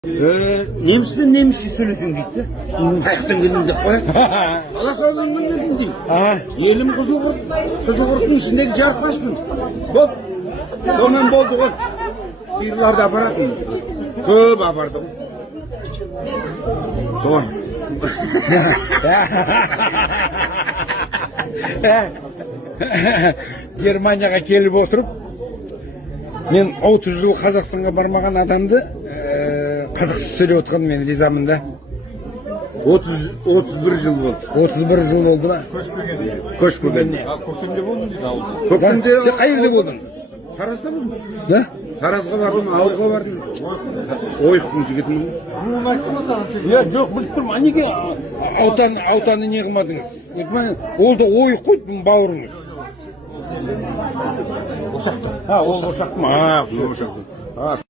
Неміспен немісше сөйлесең дейді. Қайықтан келдім деп қояды. Аласаудан келдім дейді. Елім Қызылқұрттың ішіндегі жарқашпын. Бол. Сонымен болды ғой. Сиырларды апаратын. Көп апардым. Сол. Германияға келіп отырып, мен 30 жыл Қазақстанға бармаған адамды қазақша сөйлеп отқан мен ризамын да. 31 жыл болды. 31 жыл болды ма? Көшпеген. Көктемде болдыңыз ба? Көктемде Сен қай жерде болдың? Таразда болдым. Да? Таразға бардым, ауылға бардым. Ойықтың жігітімін. Жоқ, біліп тұрмын. Неге аутаны не қылмадыңыз? Ол да ойық қой, бауырыңыз. Ошақта. Ол ошақ ма? Ошақта.